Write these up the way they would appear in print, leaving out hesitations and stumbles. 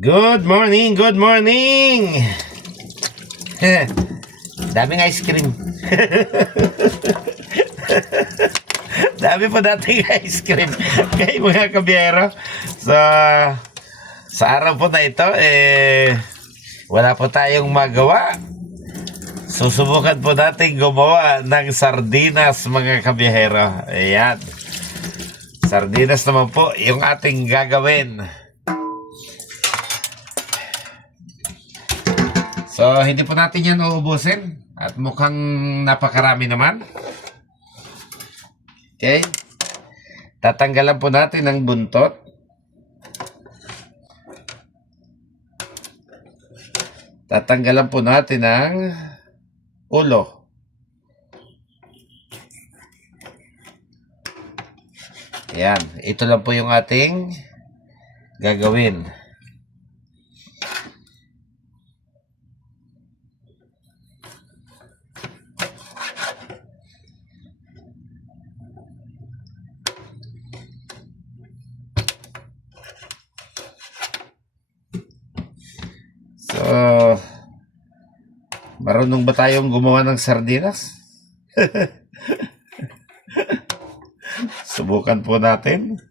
Good morning, good morning! Daming ice cream. Dami po dating ice cream kay mga kabiyero. So, sa araw po na ito, wala po tayong magawa. Susubukan po natin gumawa ng sardinas, mga kabiyero. Ayan. Sardinas naman po yung ating gagawin. So, hindi po natin yan uubusin. At mukhang napakarami naman. Okay. Tatanggalan po natin ng buntot. Tatanggalan po natin ng ulo. Ayan. Ito lang po yung ating gagawin. So, marunong ba tayong gumawa ng sardinas? Subukan po natin.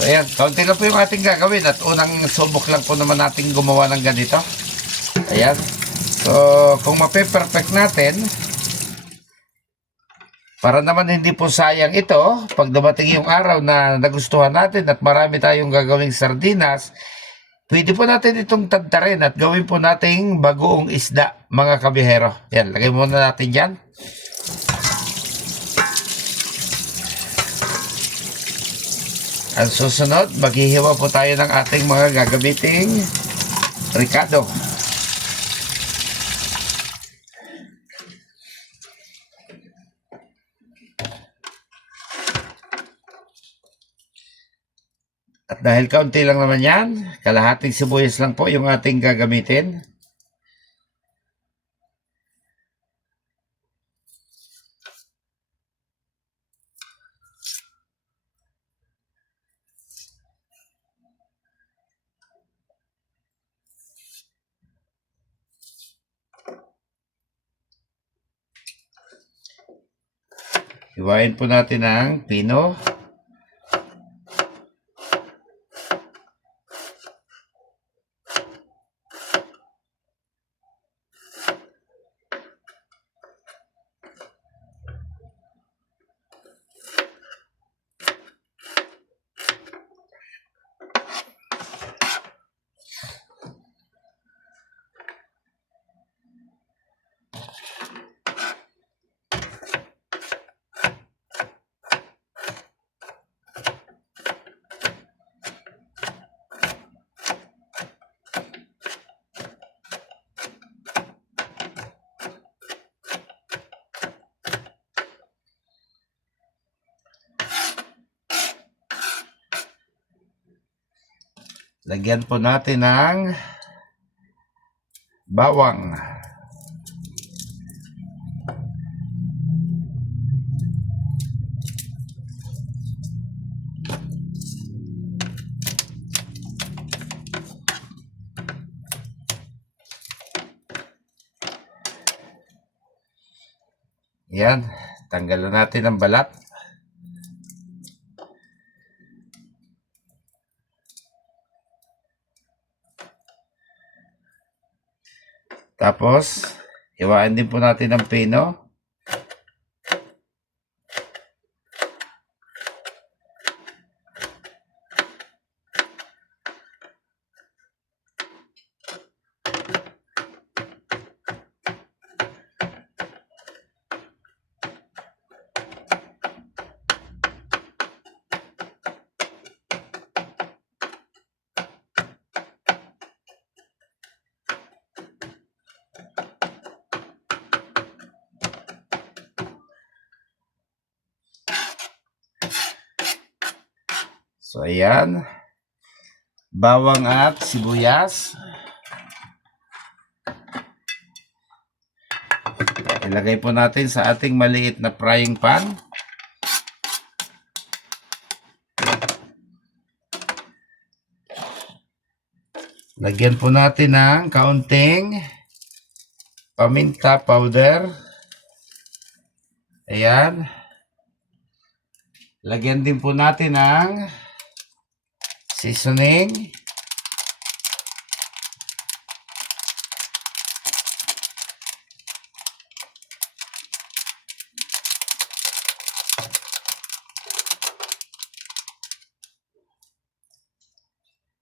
So ayan, kaunti lang po yung ating gagawin at unang subok lang po naman natin gumawa ng ganito. Ayan. So, kung mape-perfect natin, para naman hindi po sayang ito, pag dumating yung araw na nagustuhan natin at marami tayong gagawing sardinas, pwede po natin itong tadtarin at gawin po nating bagoong isda, mga kabihero. Yan, lagay muna natin yan. Ang susunod, maghihiwa po tayo ng ating mga gagamiting ricado. At dahil kaunti lang naman yan, kalahating sibuyas lang po yung ating gagamitin. Hiwain po natin ang pino. Lagyan po natin ng bawang. Yan, tanggalan natin ang balat. Tapos, hiwain din po natin ang pino. So, ayan. Bawang at sibuyas. Ilagay po natin sa ating maliit na frying pan. Lagyan po natin ng kaunting paminta powder. Ayan. Lagyan din po natin ng seasoning.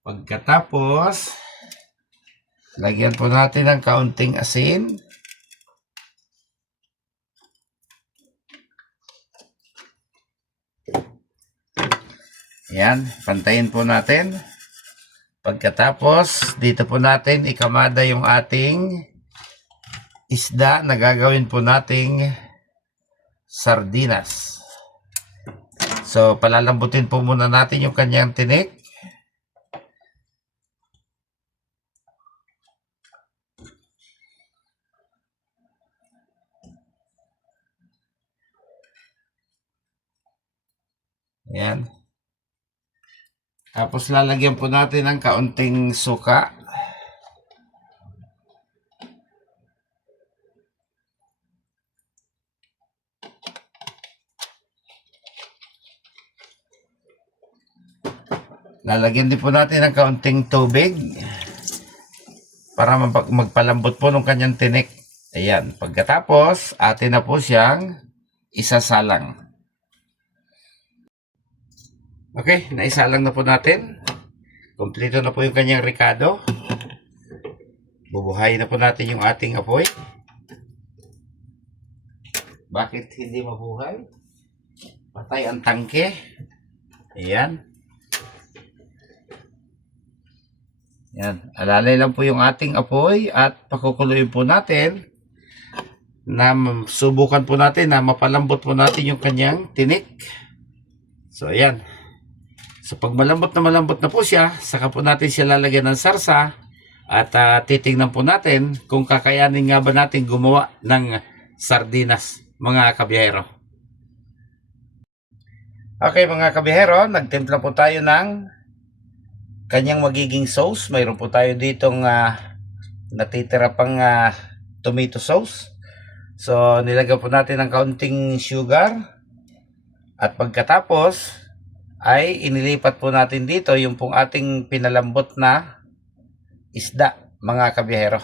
Pagkatapos, lagyan po natin ng kaunting asin. Yan, pantayin po natin. Pagkatapos, dito po natin ikamada yung ating isda na gagawin po nating sardinas. So, palalambutin po muna natin yung kanyang tinik. Yan. Tapos lalagyan po natin ng kaunting suka. Lalagyan din po natin ng kaunting tubig para magpalambot po ng kanyang tinik. Ayan. Pagkatapos, atin na po siyang isasalang. Okay, naisalang na po natin. Kompleto na po yung kanyang ricado. Bubuhayin na po natin yung ating apoy. Bakit hindi mabuhay? Patay ang tangke. Ayan. Ayan. Alalay lang po yung ating apoy at pakukuluin po natin na subukan po natin na mapalambot po natin yung kanyang tinik. So, ayan. So, pag malambot na po siya, saka po natin siya lalagyan ng sarsa at titingnan po natin kung kakayanin nga ba natin gumawa ng sardinas, mga kabiyahero. Okay, mga kabiyahero, nagtimpla po tayo ng kanyang magiging sauce. Mayroon po tayo ditong natitira pang tomato sauce. So, nilagyan po natin ng kaunting sugar at pagkatapos ay inilipat po natin dito yung pong ating pinalambot na isda, mga kabiyahero.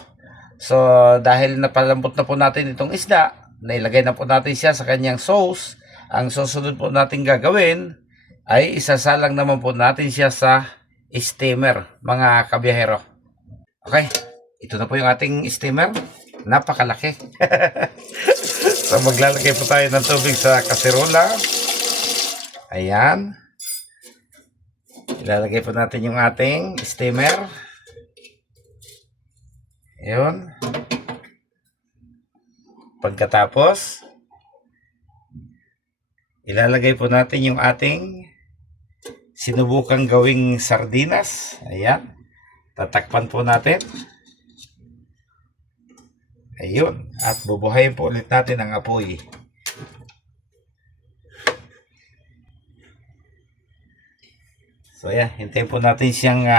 So, dahil napalambot na po natin itong isda, nailagay na po natin siya sa kanyang sauce. Ang susunod po natin gagawin ay isasalang naman po natin siya sa steamer, mga kabiyahero. Okay, ito na po yung ating steamer. Napakalaki. So, maglalagay po tayo ng tubig sa kaserola. Ayan. Ilalagay po natin yung ating steamer. Ayun. Pagkatapos, ilalagay po natin yung ating sinubukang gawing sardinas. Ayan. Tatakpan po natin. Ayun. At bubuhayin po ulit natin ang apoy. So, ayan. Hintayin po natin siyang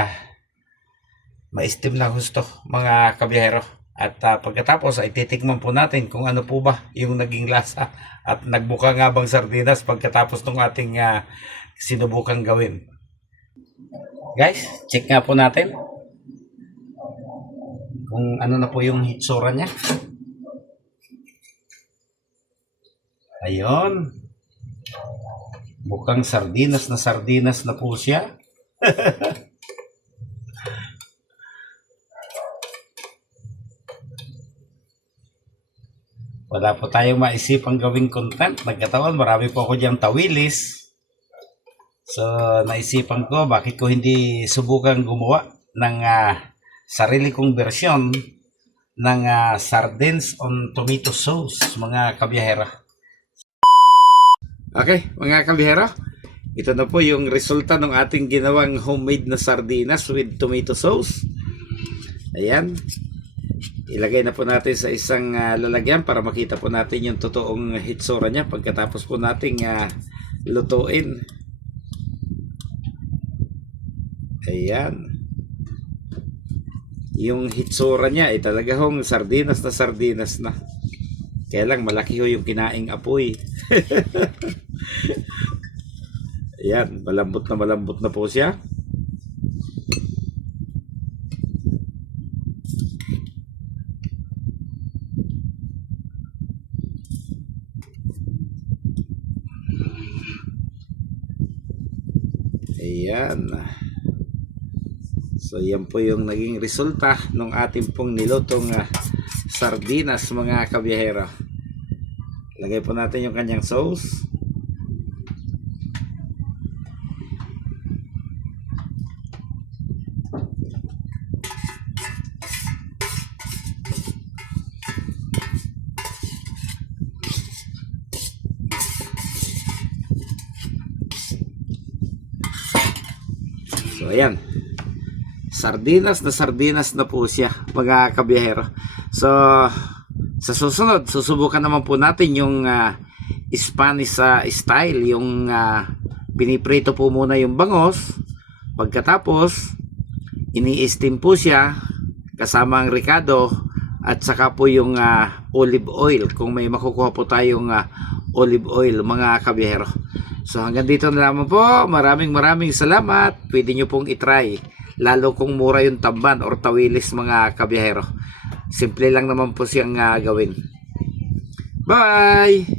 ma-steam na gusto, mga kabiyahero. At pagkatapos ay titikman po natin kung ano po ba yung naging lasa at nagbuka nga bang sardinas pagkatapos ng ating sinubukang gawin. Guys, check nga po natin kung ano na po yung hitsura niya. Ayun. Mukhang sardinas na po siya. Wala po tayong maisipang gawing content. Nagkataon, marami po ako diyang tawilis. So, naisipan ko, bakit ko hindi subukan gumawa ng sarili kong versyon ng sardines on tomato sauce, mga kabiyahera. Okay, mga kabiyahera, Ito na po yung resulta ng ating ginawang homemade na sardinas with tomato sauce. Ayan. Ilagay na po natin sa isang lalagyan para makita po natin yung totoong hitsura niya pagkatapos po nating lutuin. Ayan. Yung hitsura niya ay talaga hong sardinas na. Kaya lang malaki ho yung kinaing apoy. Ayan, malambot na po siya. Ayan. So yan po yung naging resulta ng ating pong nilutong sardinas mga kabiyahero. Lagay po natin yung kanyang sauce. So ayan. Sardinas na po siya mga kabiyahero. So sa susunod susubukan naman po natin yung Spanish style, yung piniprito po muna yung bangos, pagkatapos ini-steam po siya kasama ang ricado at saka po yung olive oil, kung may makukuha po tayong olive oil mga kabiyahero. So hanggang dito na lamang po. Maraming salamat. Pwede nyo pong itry, lalo kung mura yung tamban or tawilis mga kabiyahero. Simple lang naman po siyang gawin. Bye!